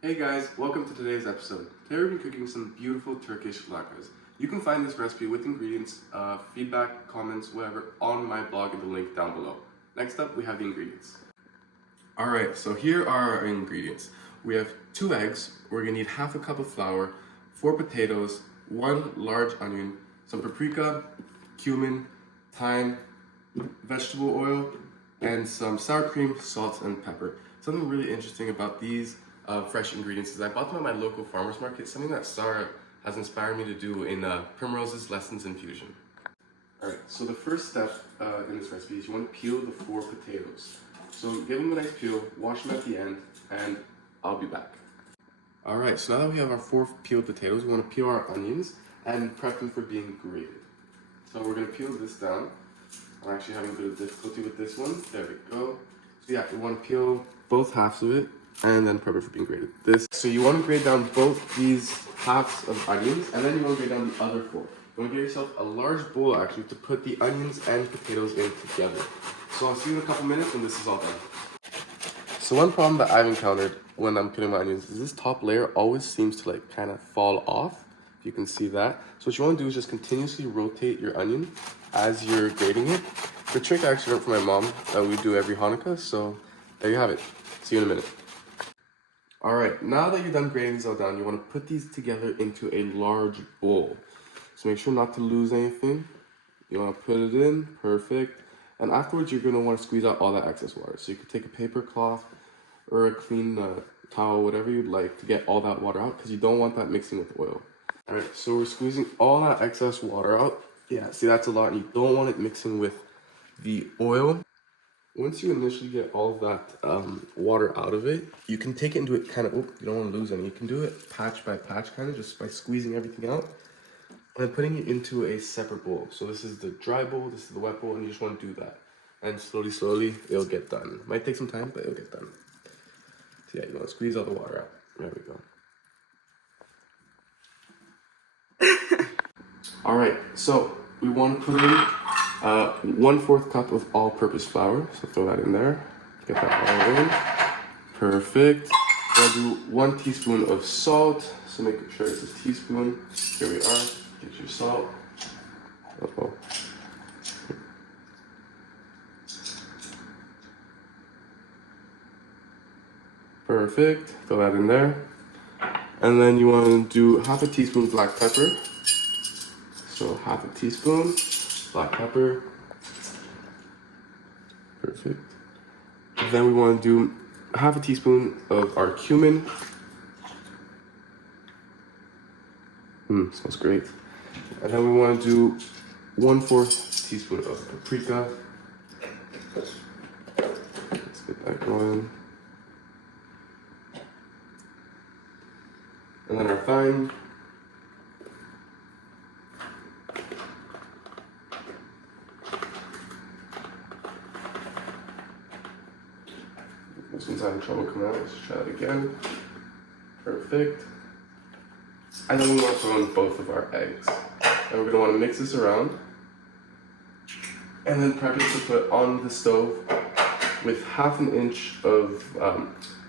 Hey guys, welcome to today's episode. Today we're cooking some beautiful Turkish latkes. You can find this recipe with ingredients, feedback, comments, whatever, on my blog in the link down below. Next up, we have the ingredients. Alright, so here are our ingredients. We have 2 eggs, we're going to need half a cup of flour, 4 potatoes, 1 large onion, some paprika, cumin, thyme, vegetable oil, and some sour cream, salt, and pepper. Something really interesting about these fresh ingredients is I bought them at my local farmer's market, something that Sarah has inspired me to do in Primrose's Lessons in Fusion. Alright, so the first step in this recipe is you want to peel the 4 potatoes. So give them a nice peel, wash them at the end, and I'll be back. Alright, so now that we have our 4 peeled potatoes, we want to peel our onions and prep them for being grated. So we're going to peel this down. I'm actually having a bit of difficulty with this one. There we go. So yeah, we want to peel both halves of it and then prep it for being grated. So you want to grate down both these halves of onions and then you want to grate down the other 4. You want to get yourself a large bowl actually to put the onions and potatoes in together. So I'll see you in a couple minutes when this is all done. So one problem that I've encountered when I'm peeling my onions is this top layer always seems to like kind of fall off. If you can see that. So what you want to do is just continuously rotate your onion as you're grating it. The trick I actually learned from my mom that we do every Hanukkah. So there you have it. See you in a minute. Alright, now that you're done grating these all down, you want to put these together into a large bowl. So make sure not to lose anything. You want to put it in, perfect. And afterwards you're going to want to squeeze out all that excess water. So you could take a paper cloth or a clean towel, whatever you'd like to get all that water out because you don't want that mixing with oil. Alright, so we're squeezing all that excess water out. Yeah, see that's a lot and you don't want it mixing with the oil. Once you initially get all of that water out of it, you can take it into it kind of, you don't want to lose any. You can do it patch by patch kind of just by squeezing everything out and then putting it into a separate bowl. So this is the dry bowl, this is the wet bowl, and you just want to do that. And slowly, it'll get done. Might take some time, but it'll get done. So yeah, you want to squeeze all the water out. There we go. Alright, so we want to put in 1/4 cup of all-purpose flour. So throw that in there. Get that all in. Perfect. We'll do 1 teaspoon of salt. So make sure it's a teaspoon. Here we are. Get your salt. Uh-oh. Perfect. Throw that in there. And then you want to do 1/2 teaspoon black pepper. So 1/2 teaspoon black pepper. Perfect. Then we want to do 1/2 teaspoon of our cumin. Smells great. And then we want to do 1/4 teaspoon of paprika. Let's get that going. And then our thyme. This one's having trouble coming out. Let's try it again. Perfect. And then we want to throw in both of our eggs. And we're going to want to mix this around. And then prep it to put on the stove with 1/2 inch of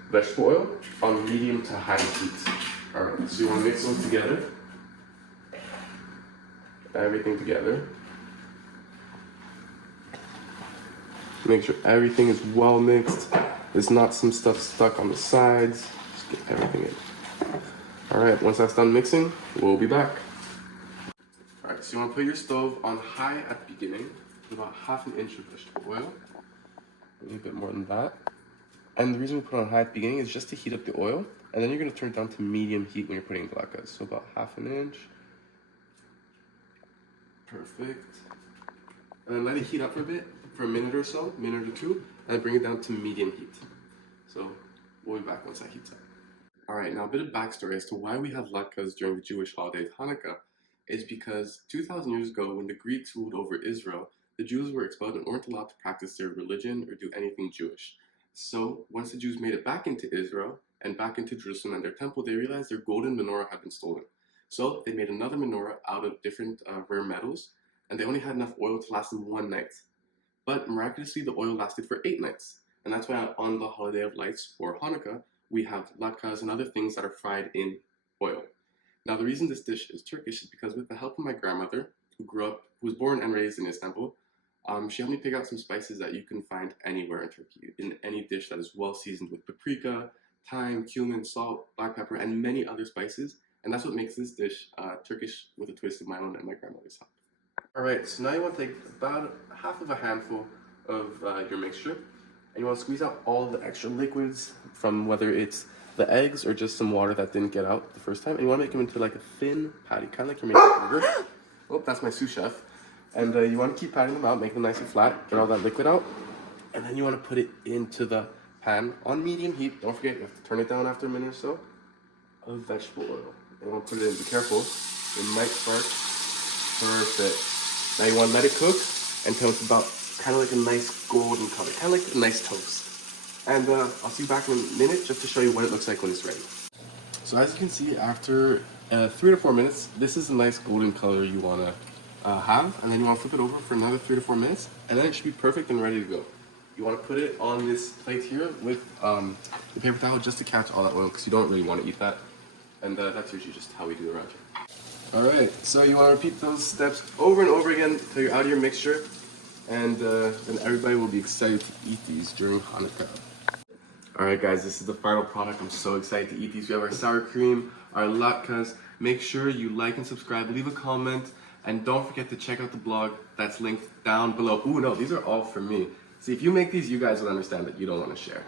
vegetable oil on medium to high heat. Alright, so you want to mix those together. Everything together. Make sure everything is well mixed. There's not some stuff stuck on the sides. Just get everything in. Alright, once that's done mixing, we'll be back. Alright, so you want to put your stove on high at the beginning, with about 1/2 inch of vegetable oil. Maybe a bit more than that. And the reason we put it on high at the beginning is just to heat up the oil, and then you're going to turn it down to medium heat when you're putting in latkes. So about 1/2 inch. Perfect. And then let it heat up for a bit, for a minute or so, minute or two, and then bring it down to medium heat. So we'll be back once that heats up. Alright, now a bit of backstory as to why we have latkes during the Jewish holiday of Hanukkah is because 2,000 years ago, when the Greeks ruled over Israel, the Jews were expelled and weren't allowed to practice their religion or do anything Jewish. So once the Jews made it back into Israel and back into Jerusalem and their temple, they realized their golden menorah had been stolen. So they made another menorah out of different rare metals, and they only had enough oil to last them 1 night. But miraculously, the oil lasted for 8 nights. And that's why on the holiday of lights, or Hanukkah, we have latkas and other things that are fried in oil. Now, the reason this dish is Turkish is because with the help of my grandmother, who was born and raised in Istanbul, she helped me pick out some spices that you can find anywhere in Turkey, in any dish that is well seasoned with paprika, thyme, cumin, salt, black pepper, and many other spices. And that's what makes this dish Turkish with a twist of my own and my grandmother's help. Alright, so now you want to take about half of a handful of your mixture, and you want to squeeze out all the extra liquids from whether it's the eggs or just some water that didn't get out the first time. And you want to make them into like a thin patty, kind of like you're making a burger. Oh, that's my sous chef. And you want to keep patting them out, make them nice and flat, get all that liquid out. And then you want to put it into the pan on medium heat. Don't forget, you have to turn it down after a minute or so, of vegetable oil. And you want to put it in, be careful, it might spark. Perfect. Now you want to let it cook until it's about kind of like a nice golden color, kind of like a nice toast. And I'll see you back in a minute just to show you what it looks like when it's ready. So as you can see, after 3 to 4 minutes, this is a nice golden color you want to have, and then you want to flip it over for another 3 to 4 minutes, and then it should be perfect and ready to go. You want to put it on this plate here with the paper towel just to catch all that oil, because you don't really want to eat that, and that's usually just how we do it around here. Alright, so you want to repeat those steps over and over again until you're out of your mixture, and then everybody will be excited to eat these during Hanukkah. Alright guys, this is the final product. I'm so excited to eat these. We have our sour cream, our latkas. Make sure you like and subscribe, leave a comment, and don't forget to check out the blog that's linked down below. Ooh, no, these are all for me. See, if you make these, you guys will understand that you don't want to share.